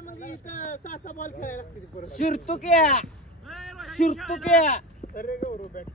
मग इथं 6 बॉल खेळायला लागते परत. शिरतुक्या शिरतुक्या अरे गौरव बॅट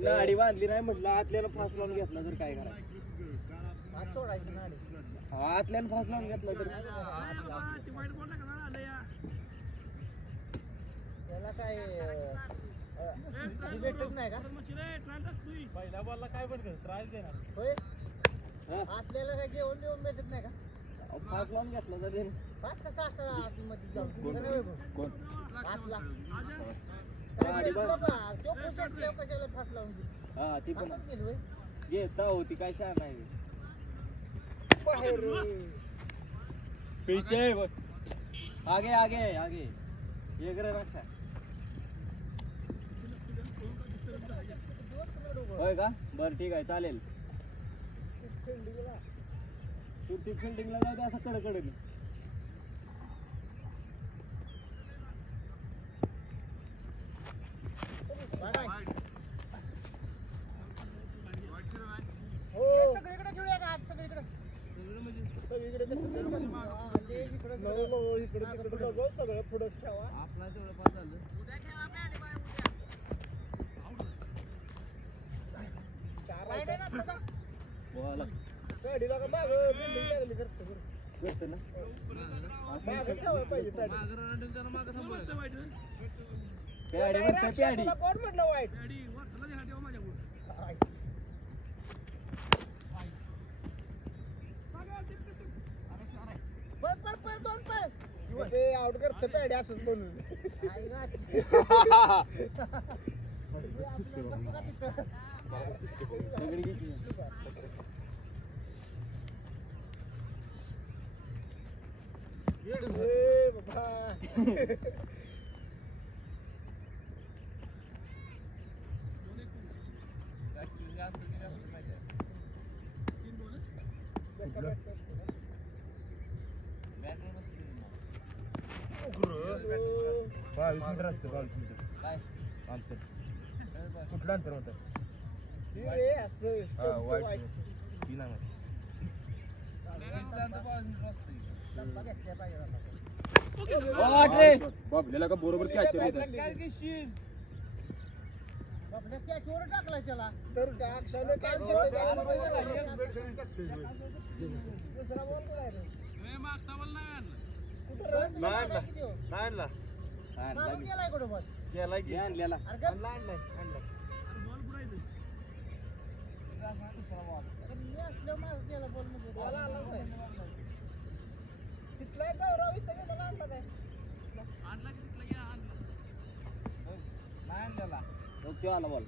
नाडी बांधली नाही म्हटलं आतल्यानं फास लावून घेतला तर काय करायचं आतल्यानं फास लावून घेतला तर त्याला काय भेटत नाही का पहिल्या बॉलला काय पण ट्रायल देणार होय आपल्याला काय जेवण जेवण भेटत नाही का फास लावून घेतला तर पाच कसा असं आतमध्ये जाऊन कोण आतला गाडी बघ तो खुश असल्यावर कशाला फास लावून घेऊ हा ती पण असंच गेलो घेता होती काय शा नाही पीछे आगे आगे आगे एक रे रक्षा होय का बरं ठीक आहे चालेल सुट्टी फिल्डिंगला जाऊ दे असं कडकडे सगळीकडे खेळूया का आज सगळीकडे सगळं पुढंच ठेवा आपला तेवढं पास झालं बोला गाडीला का माग बिल्डिंग लागली करतो ना माग ठेवायला पाहिजे प्याडी कोण म्हटलं वाईट दोन पाय आउट करतो पॅडी असंच म्हणून कुठलं अंतर होतं बाबल्याला का बरोबर कॅच कॅचवर टाकलाय त्याला तर अक्षाने काय दुसरा बॉल नाही गेलाय कुठं बॉल गेलाय आणलेला तिथला गौरव इथं गेला आणला काय आणलेला तो आला बॉल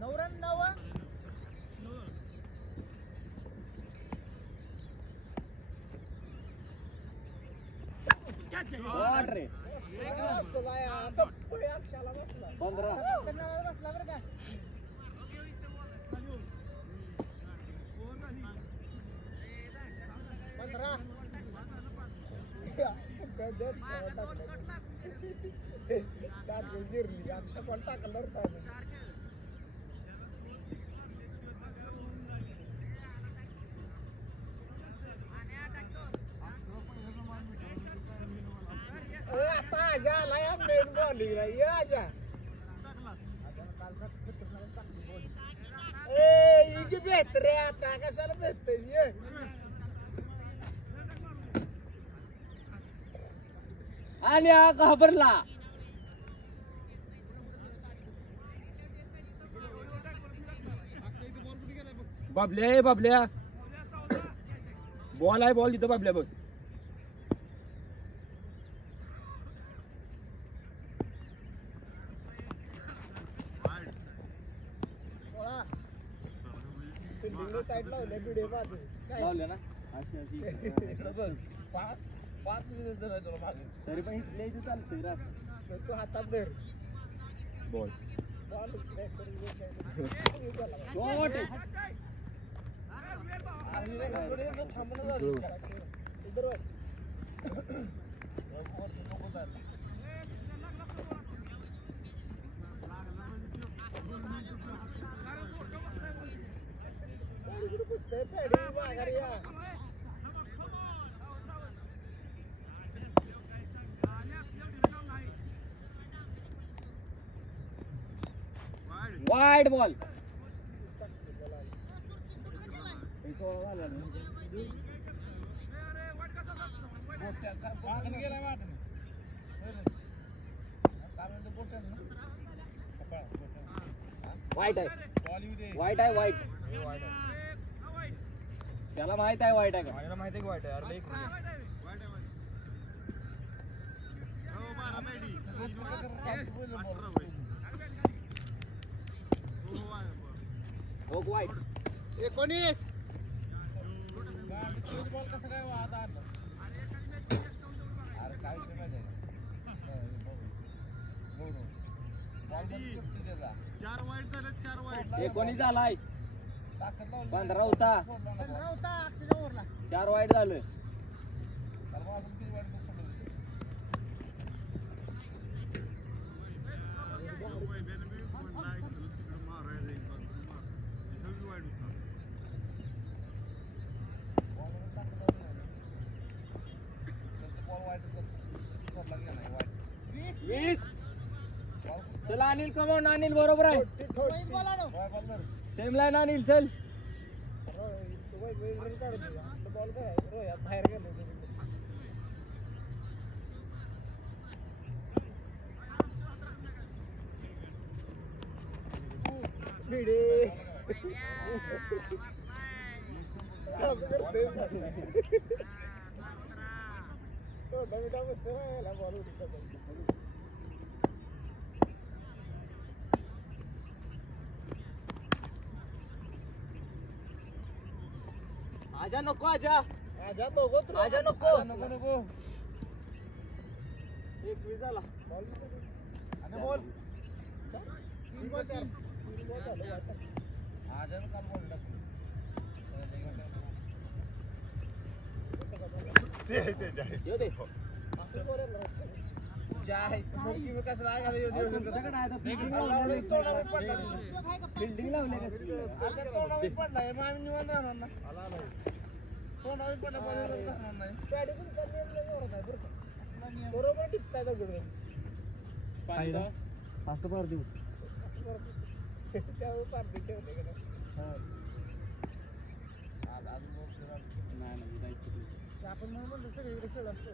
नवऱ्याण्णव रे 15 बसला बरं का गिरली अक्षा पण टाकलं आता झाला मेन बॉलिंग या बेहतर आता कशाला बेहतर आल्या घाबरला बाबल्या बाबल्या बॉल आहे बॉल तिथं बाबल्या बघ सगळे साईड लावले व्हिडिओ माझे काय लावले ना अशी अशी इकडं बघ पाच मिनिट जर तुला मागे तरी पण इथल्या इथे चालतंय रास तर तू हातात धर बॉल बॉल शॉट थांबणं झालं इधर बघ. ते पेडी माघारी या वाईड बॉल वाईट आहे वाईट आहे वाईट त्याला माहित आहे वाईट आहे का माहिती आहे की वाईट आहे अरे एक हो वाईट 19 बॉल कसं काय वाद आणला अरे काय चार वाईट झाले 4 वाईट 19 झालाय ताकद लावली 15 होता 15 होता अक्षरशः ओव्हरला 4 वाईट झालं त्याला अजून किती वाईट वीस चला अनिल कमवून अनिल बरोबर आहे सेम लाईन अनिल चल बॉल काय बाहेर गेलो भिडे आजा नको आजा आजा दोघं तू आजा नको नको नको एक वीस झाला आणि बोल 3 बॉल आजा काल बोल येऊ दे असं बोलेल जाय मुकी में कसं लागायला येऊ तुझ्याकडे आहे आता बिल्डिंग बिल्डिंग लावले आता तोंडावर पडलाय मग आम्ही निवांत राहणार ना तोंडावर पडला राहणार नाही पॅडी पण बरोबर टिकताय दगड फास्ट पार देऊ त्यावर पार्टी ठेवले का नाही आपण म्हणून सगळीकडे खेळ असतो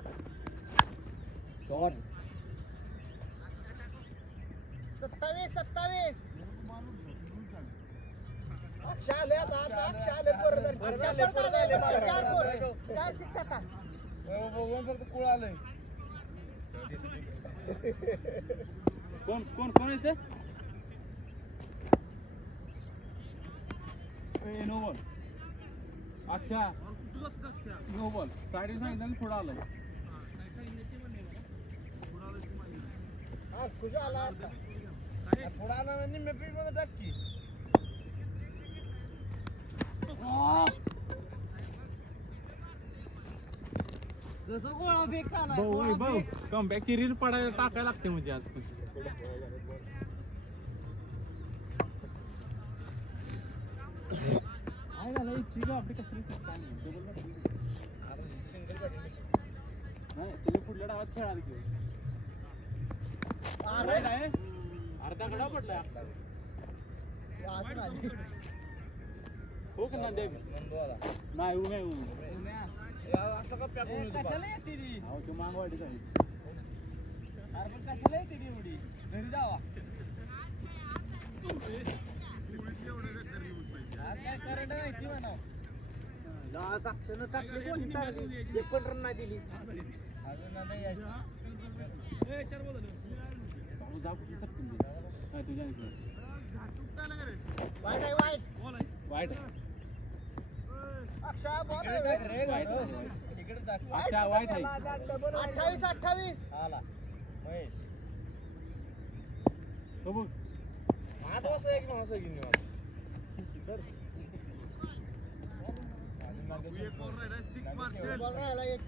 शॉट 27 अक्षय आले आता अक्षय आले परत 4 6 आता फक्त कुळ आलंय कोण कोण कोण येते नो बॉल अक्षा नो बॉल साडी सांगितलं थोडं आलं हा खुश आला आता पुढे आला म्हणजे मेपी मध्ये टाककी जसं गोळा फेक चालला कमबॅकची रील पडायला टाकायला लागते म्हणजे आज आहे ना इतकी आपली कसली नाही तुम्ही पुढल्या डावात खेळाल की अर्धा गडा पडला हो का ना देव नाही ऊ नाही असं का पॅक होऊन कशाला येते ती अहो तू मागवाडी झाली अरे पण कशाला येते ती एवढी घरी जावा आज काय करंट नाही ती म्हणा टाकली कोणी टाकली 1 पण रन नाही दिली अजून नाही यायची जाऊ कुठे सकून दे तुझ्या वाईट आहे वाईट वाईट अच्छा वाईट आहे 28 हो बघ 8 वाजता एक नवा सगळी बॉल राहिला एक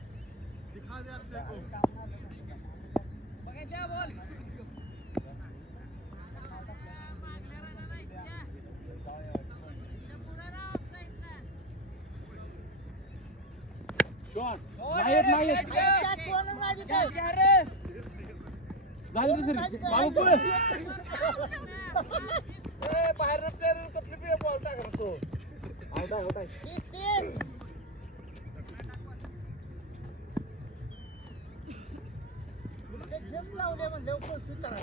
शॉट नाही येत झाली दुसरी बाबू पुढे बाहेर प्लेअर कुठली बॉल टाकणार तो आउट आहे झेप लावले म्हणले उपस्थित करा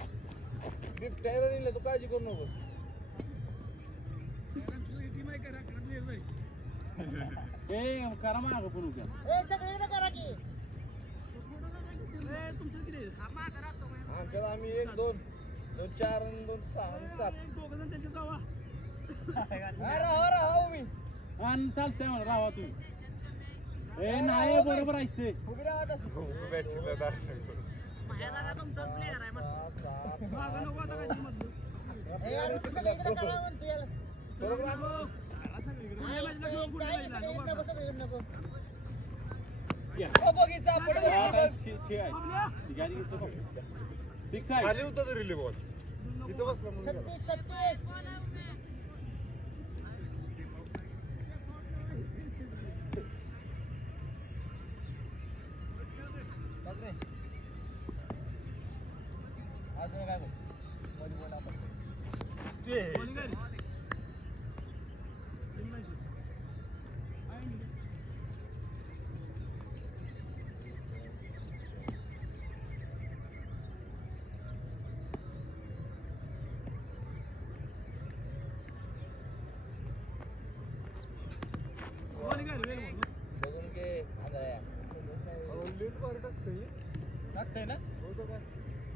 बिबट्याला दिले तू काळजी करू नको ए करा मागं पण उद्या सगळीकडे करा की आमच्यात आम्ही 1 2 2 4 आणि 2 6 आणि 7 आणि चालतंय मला राहा तुम्ही ए नाही बरोबर ऐकते खाली होता रिले बॉल इथं बसला 36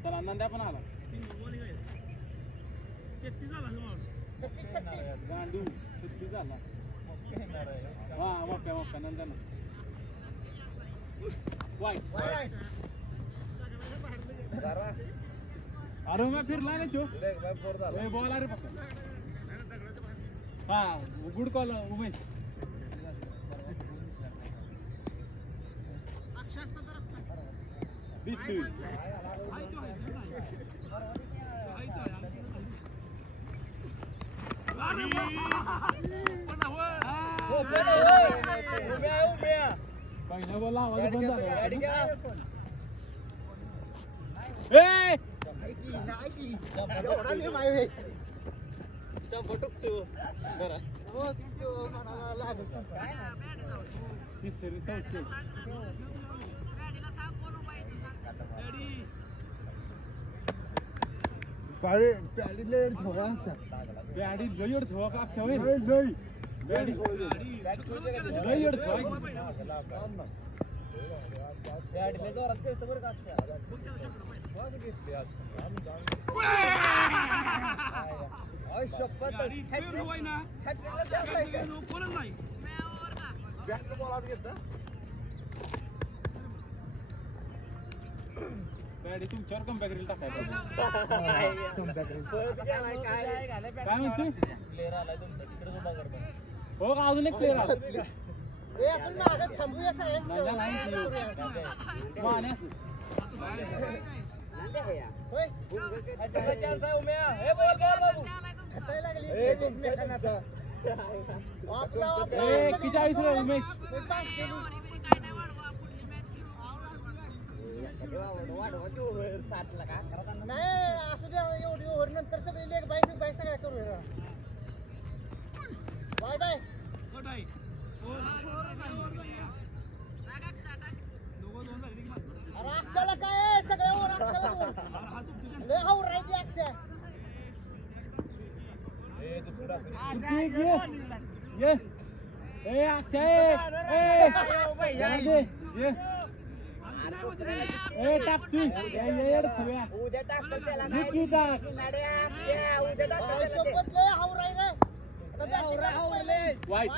चला नंद्या पण आला गांडू 36 झाला हा मक्का नंद्यानं वाईट अरे मग फिरला नाही तो बॉल अरे फक्त हा गुड कॉल उमेश पहिला बॉल आवाज बंद झाला तिसरी चौथी प्याडी लेट थोडा प्याडी लयड थोडा का अच्छा होय लय प्याडी लयड थोडा प्याडी ले जोरात खेळतो बरं का अच्छा वाज घेतले आज आय शपथ हॅट्रिक होय ना हॅट्रिकला चाललाय का कोण नाही बॅट बॉल घेतला गाडी तुमच्यावर कमबॅक रील टाकायचं काय म्हणते प्लेअर आलाय तुमचा तिकडे उभा कर हो का अजून एक प्लेअर आला ए आपण मागे थांबूया साहेब नाही माने होय हटायला चान्स आहे उम्या हे बॉल बाबू हटायला लागली ए एकमेकांना आपला ए 41 रे उमेश नाही असू द्या एवढी ओव्हर नंतर सगळी लेग बाईक सगळ्या करू वाईट आहे अरे अक्षाला काय सगळ्या ओव्हर अक्षाला लय हाऊ राहिली अक्षा ये ए अक्षा ए टाक तू ये ठेवूया उद्या टाक त्याला नाही टाक उद्या टाक सोबत लय हाऊ राहिले वाईट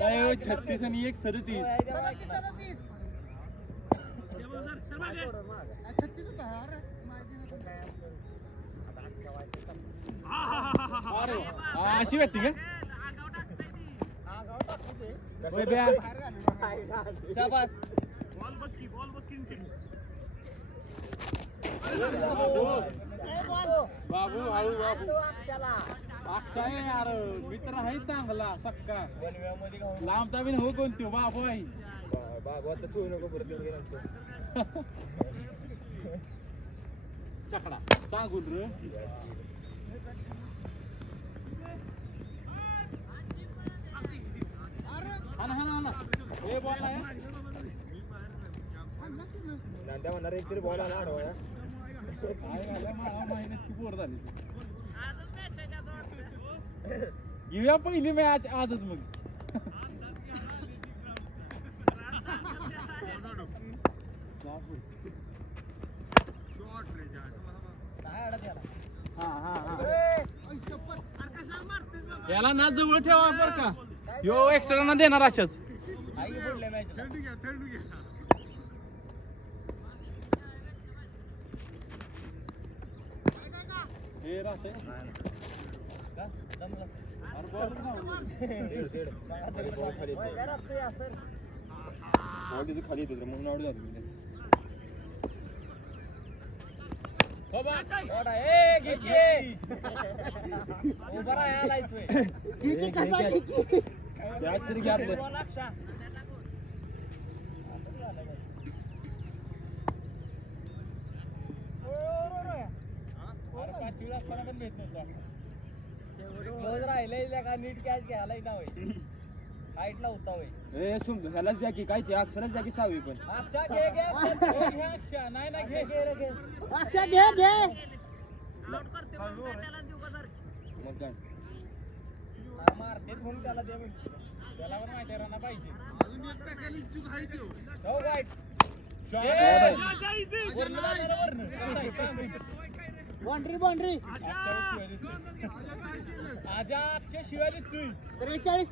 अयो 36 आणि 1 37 अशी भेटते का शाबास बाबू हळू बाबू अक्षय यार मित्र आहे चांगला सक्का लांबचा बिन हो कोणती बाबू आहे बाबू आता चोय नको परत चकडा सांगून र हा हे बॉल आहे नांद्या म्हणणार एक तरी बॉल आला आडवाया काय झालं महिन्यात पोर झाली घेऊया पहिली मॅच आजच मग याला ना जवळ ठेवा बर का यो एक्स्ट्रा ना देणार अशाच हे राहते खाली येते म्हणून आवड जातो राहिले का नीट कॅच घ्यायला ना हाईटला होता ह्यालाच द्या की काय ते अक्षरच द्या की 6वी पण अक्षा घे अक्षा नाही ना घे अक्षा घे आउट करते मग त्याला देऊ का सर मग काय मारते म्हणून त्याला दे मग त्याला पण माहिती आहे राणा पाहिजे अजून एक टाकायला इच्छुक आहे तो हो राईट बाउंड्री आजा अक्षय शिवाय तू 43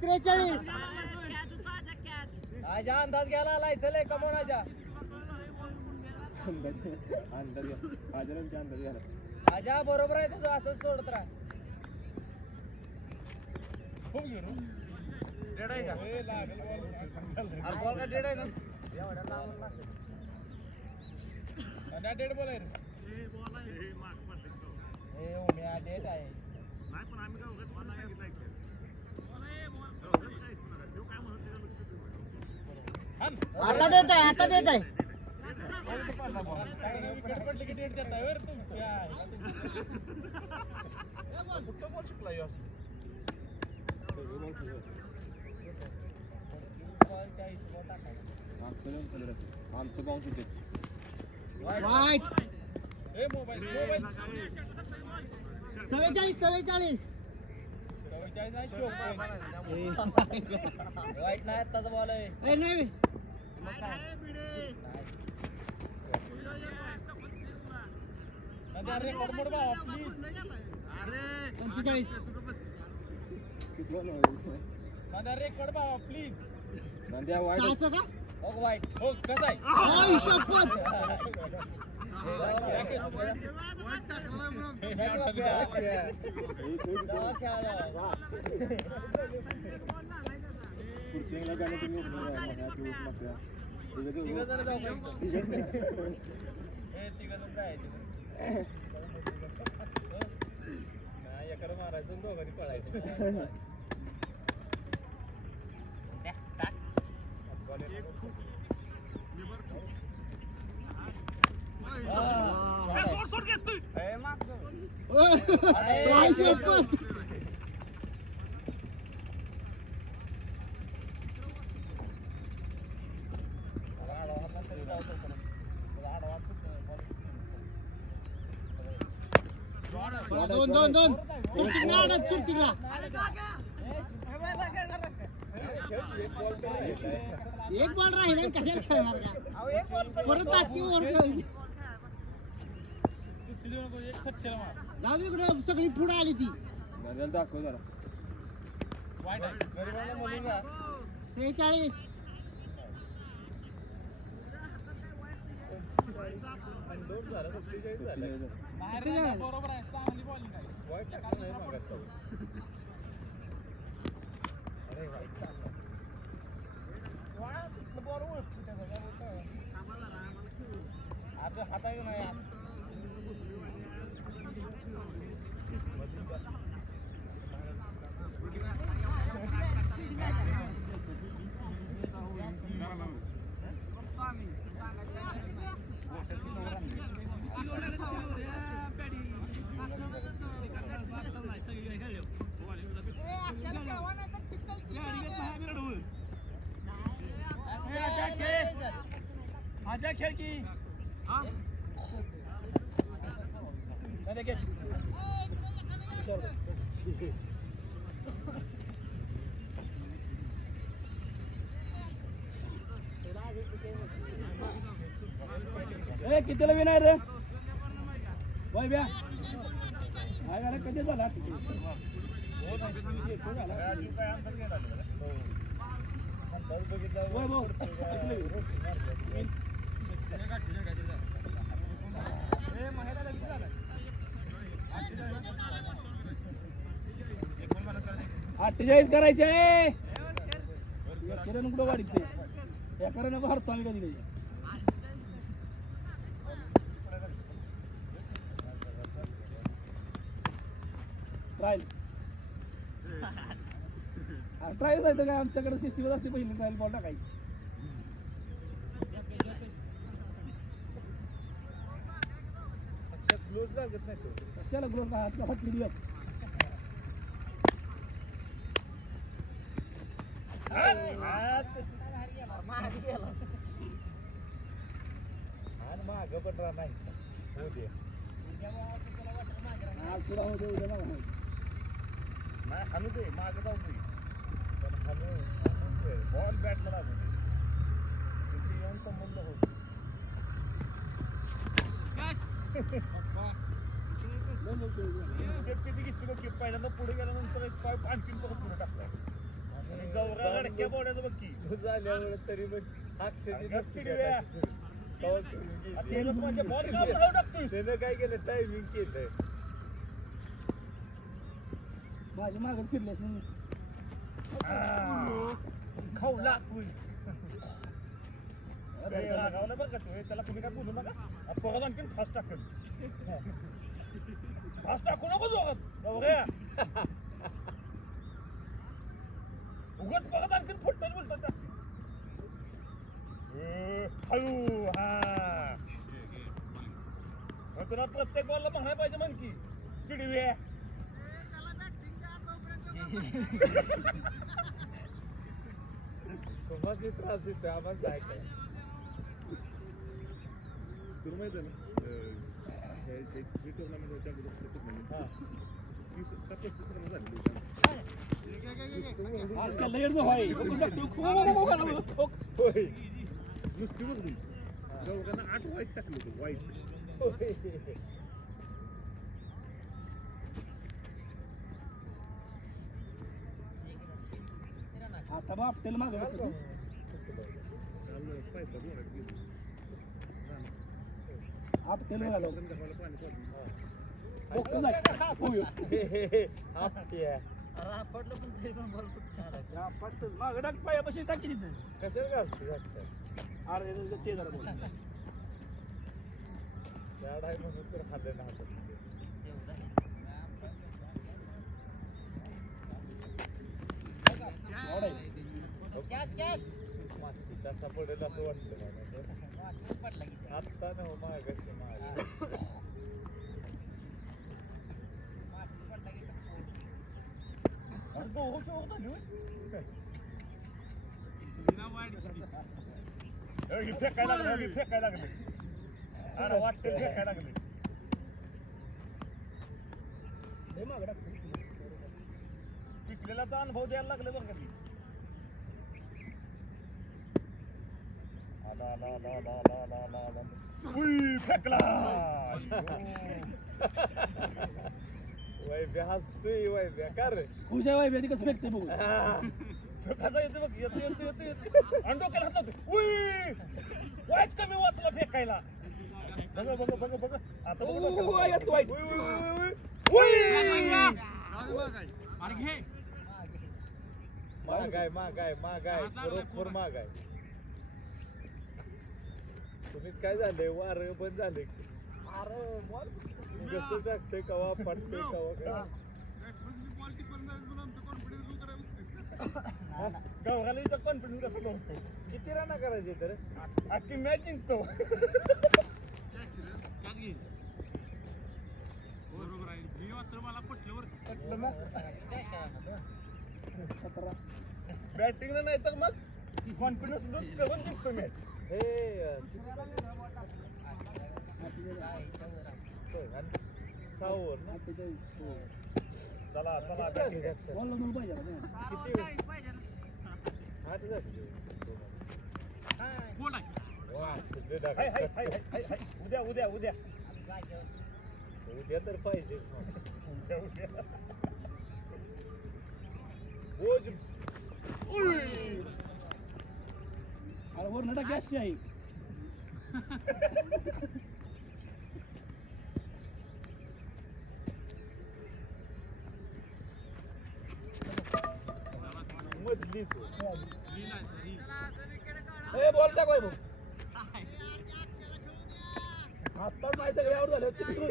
आजा अंदाज घ्यायला आलाय चले कमोन आजा अंदाज घ्या आजा बरोबर आहे तुझं असंच सोडत राहा खूप घेऊ डेड आहे का बॉल का डेड आहे ना एवढ्या लावून लागते डेड बॉल आहे रे ए ओ मी आ डेट आहे नाही पण आम्ही काय उगाच मला काय सांगितलं आता डेट आहे विकेट पडली की डेट देता वर तुमच्या कुठं बॉल शिकला यो आमचं बाउन्स होते वाईट ए मोबाईल 44 वाईट नाही आताचा बॉल आहे नाही रेकॉर्ड मोड बाबा प्लीज अरे 45 रेकॉर्ड बाबा प्लीज नंद्या वाईट का हो वाईट हो कसं आहे शपथ मारायचं दोघांनी पळायचं दोन एक बॉल राहिला कशाला खेळणार का परत एक सट्ट्याला मार. जाऊ दे इकडं सगळी पुढे आली ती घराला दाखव जरा. वाईट आहे. गरीबाला मुलींना 43 आणि दोन झालं 47 झालं. नाही किती रे, झालं? बरोबर आहे. चांगली बॉलिंग आहे. वाईट टाकलं नाही मागायचं. अरे वाईट चाललं. बॉल ओळखतो त्याचा काय बोलतो. आता हाताय नाही आज. आजा खेळ की. कितीला विनार रे वय ब्या काय झालं कधी झाला अठ्ठेचाळीस करायचे कुठं वाढीचे एका नको हरतो आम्ही कधी कधी ट्रायल ट्रायल जायचं काय आमच्याकडे सिस्टीमच असते पहिली ट्रायल बॉल टाकायची ग्लोज लागत नाही तो. कशाला ग्लोव का हात हात लिहिली आणि मागं पण राहणार हो दे. आज तुला होते उद्या मला होते. नाही हाणू दे मागं जाऊ दे. पण हाणू बॉल बॅटला लागू दे. तुमची येऊन संबंध होतो. किती घेतली बघ की पहिल्यांदा पुढे गेल्यानंतर एक पाय आणखीन परत पुढे टाकलाय. आणि गौरा रडक्या बोड्याचं बघ की झाल्यावर तरी मग अक्षरी त्यानं काय केलं टायमिंग केलंय. माझी मागं फिरले खाऊला रागावलं बरं का तू त्याला तुम्ही काय बोलू नका परत आणखीन फास्ट टाकेल फास्ट टाकू नको जोरात उगत परत आणखीन फुटतात बोलतात हळू हा तुला प्रत्येक बॉलला म्हणायला पाहिजे म्हण की चिडवे तुम्हाला त्रास देतोय आम्हाला काय काय तुला माहिती आहे ना टुर्नामेंट होत्या नुसती बघ चौघांना 8 वाईट टाकले होते वाईट आता बा आपल्याला मागं आपल्याला झालं मागं टाक पायापाशी टाकी तिथं कशाला घालतो अरे ते जरा बोल झाड आहे म्हणून तर खाल्लं ना तसा पडेल असं वाटतं मला आत्ता ना मागायचं फेकायला लागले फेकायला लागले अरे वाटतं फेकायला लागले टिकलेलाचा अनुभव द्यायला लागले बरं का ती आला आला आला आला आला आला आला उई, फेकला वैभ्या हसतोय वैभ्या का रे खुश आहे बाई कसं फेकते बघू कसा येतो बघ येतो आणि डोक्याला हात लावतो उई वाच कमी वाचला फेकायला बघ आता बघ महागाय बरोबर महागाय तुम्ही काय झालंय वार बंद झाले कसं टाकतंय कवा पडतंय कवा गावघालीचा कॉन्फिडन्स कसं नव्हतो किती रन करायचे तर अख्खी मॅच जिंकतो बॅटिंगला नाही तर मग कॉन्फिडन्स लूज करून जिंकतो मॅच चला उद्या तर पाहिजे अरे वर नटा गॅसची आहे बोलता काय भाऊ आत्ताच नाही सगळे आउट झाले चिकटून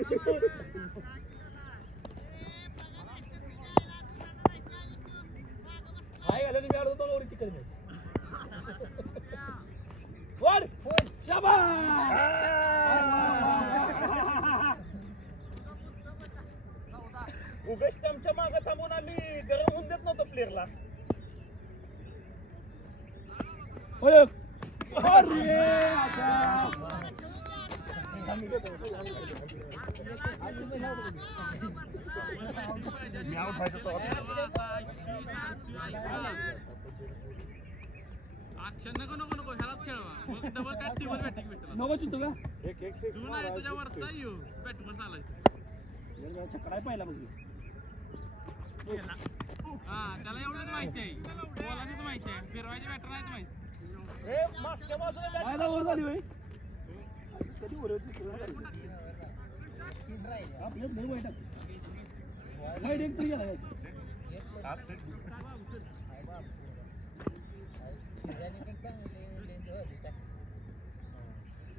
हाय घालून मी आलो दोन ओव्हर चिकन मॅच वर शाबास उगाच स्टंपच्या मागे थांबून आम्ही गरम होऊन देत नव्हतो प्लेअरला नको ह्यालाच खेळवा डबल काय टीमवर बॅटिंग भेटलं नको चित्तो का तू नाही तुझ्या वरचा येऊ बॅटवर चालायचं छकडाय पाहिला म्हणजे हा त्याला एवढंच माहिती आहे बोलायचं माहिती आहे फिरवायचे बॅटर नाहीत माहिती मागच्या बाजूला पाहिला वर झाली बाई कधी वर आपल्यात नाही वाईट वाईट एक तरी गेला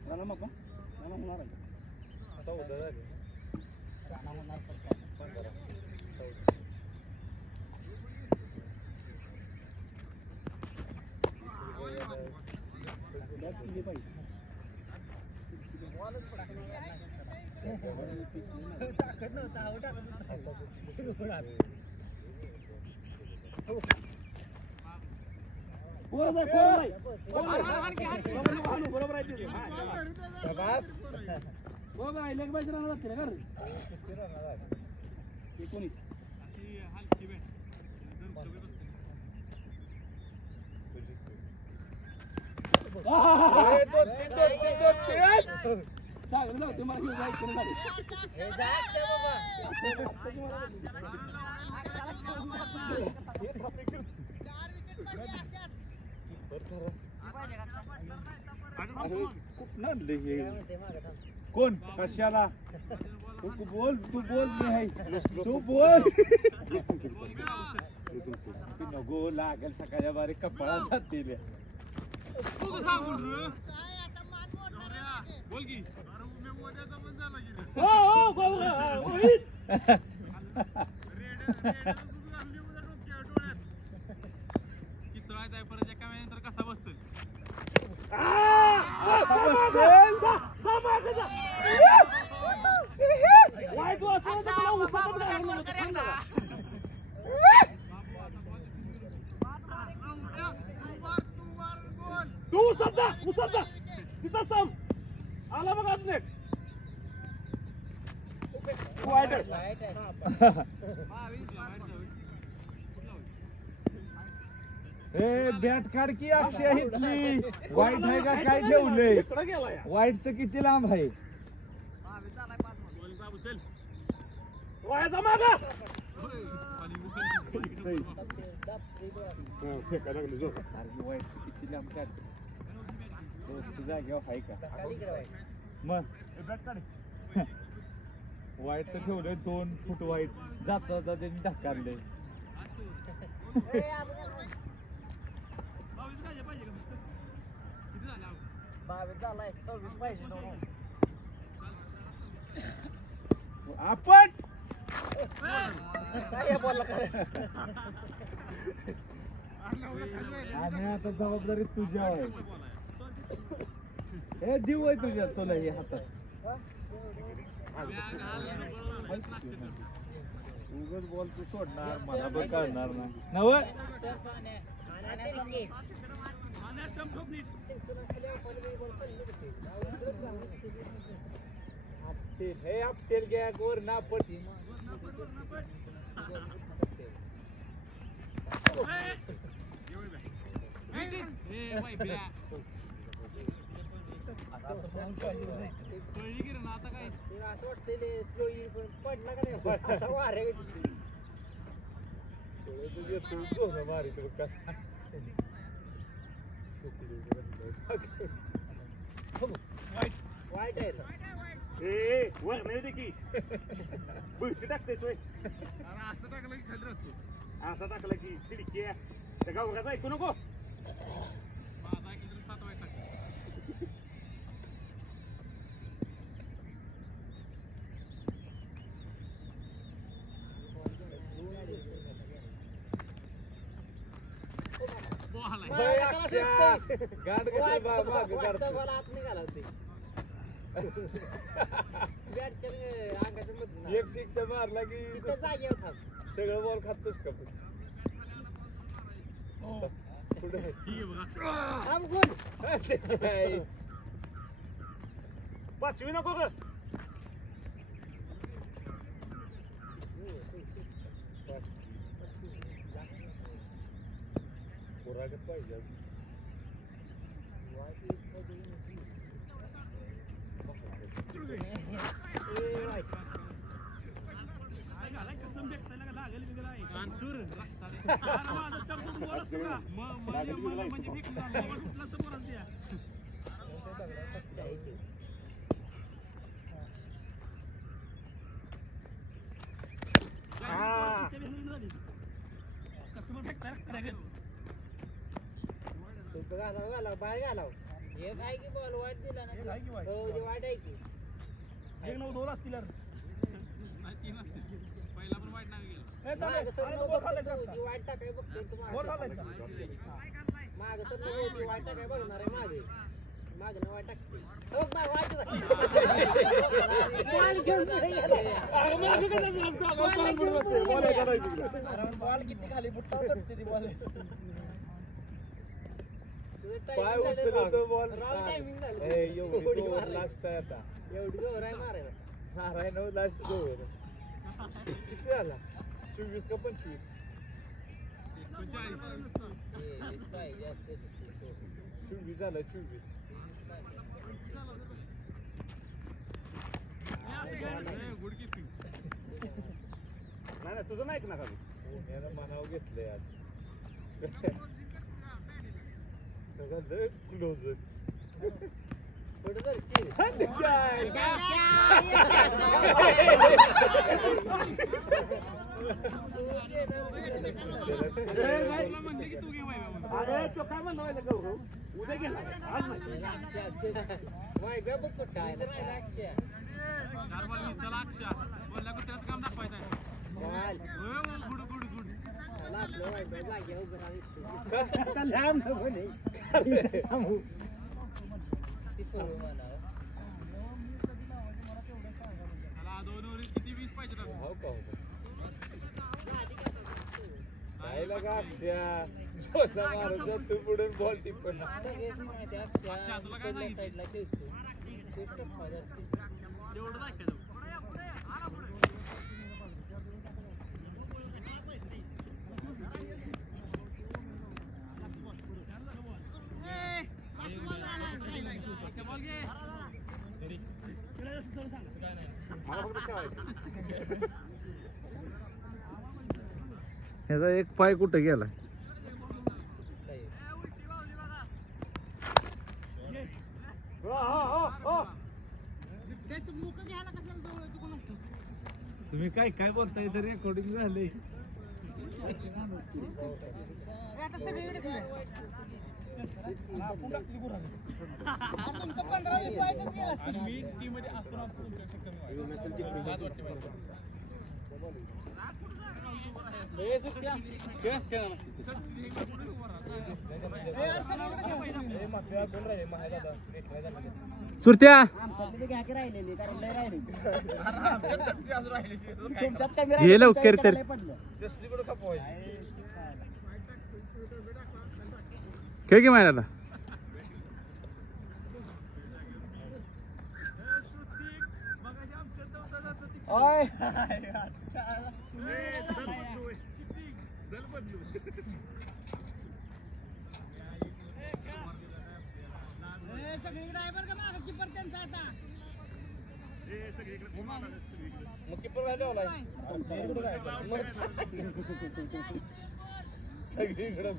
राणा मापा राणा होणार आहे आता उद्या झाली राणा होणार 15 बरोबर आहे लेग बाईच राहणार लागते का 19 सांग ना तुम्हाला घेऊन जायचं कोण कशाला तू बोल मी आहे तू बोल नको लागेल सकाळच्या बारी कपाळा जातील बोल की किती परत एका महिन्यानंतर कसा बसेल तू उसाचा तिथं थांब आला बघ अजून एक ए बॅट काढ की अक्षय हितली वाईट आहे का काय ठेवलंय इकडं गेला या. वाईटचं किती लांब आहे वायाचा मागा फेकायला लागली जोर. अरे वाईटचं किती लांब काढ दोस्त जाग्यावर आहे का मग ए, बॅट काढ. वाईट तर ठेवलंय 2 फूट वाईट जाता जाता त्यांनी ढकललंय आपण आणि आता जबाबदारी तुझ्यावर आहे हे देऊ आहे तुझ्या तुला हे हातात उगाच बॉल तू सोडणार मला पण कळणार नाही नव हे आपटेल घ्या वर ना पटी वाईट आहे ए, वर नाही दे की बुलटी टाकतेस वय असं टाकलं की खाली राहतो असा टाकला की खिडकी आहे. त्या गावराचा ऐकू नको माझा ऐकलं तरी 7 वाईट टाकलं एक शिक्षा मारला की सगळं बॉल खातोस का पुढे पाचवी नको ग पाहिजे बाहेर घालाव एक आहे की बॉल वाईट दिला ना वाईट आहे की 1-9-2 असतील पहिला पण वाईट नाही गेला वाईट टाकाय बघतोय माग सर वाईट टाकाय बघणार आहे मागे माग ना वाईट टाकते बॉल किती खाली बुट्टा चढते ती बॉल पाय उचलतो बॉल लास्ट आहे आता एवढी जोर आहे मारायला माराय नऊ लास्ट जोर किती झाला 24 का 25 24 झाला 24 नाही तुझं नाही ना खाली पुण्यानं मनावर घेतलंय आज क्लोज अरे तो काय म्हणला गौरव उद्या गेला आज नाही काम दाखवायचं किती 20 पाहिजे तू पुढे बॉल टिपून तेवढं मला फक्त खेळायचं. ह्याचा एक पाय कुठं गेला? तुम्ही काय काय बोलताय तर रेकॉर्डिंग झाले. सुरत्या हे लवकर तर खेळ की माहिती मग किपर राहिले सगळीकडे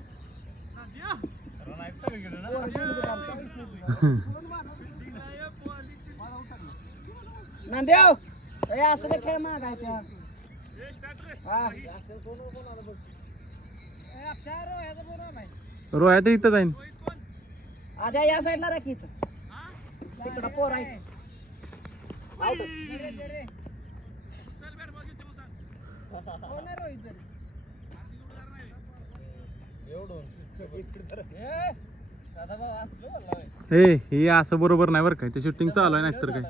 नांदेव असं खेळ माग आहे त्या रोया तर इथं जाईन. आजा या साईडला राखी तिकडं पोर आहे. हे असं बरोबर नाही बरं काय, ते शूटिंग चालू आहे नाही तर काय.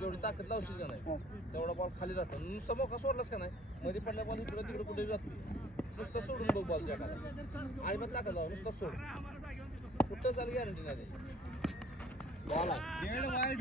जेवढी ताकद लावशील का नाही तेवढा बॉल खाली जातो. नुसता मोका सोडलास का नाही मध्ये पडल्या बॉल इकडे तिकडे कुठे जातो. नुसतं सोडून बघ बॉल जगाला. आई पण ताकद लावा नुसतं सोड कुठं चाल गॅरंटी नाही. बॉल आहे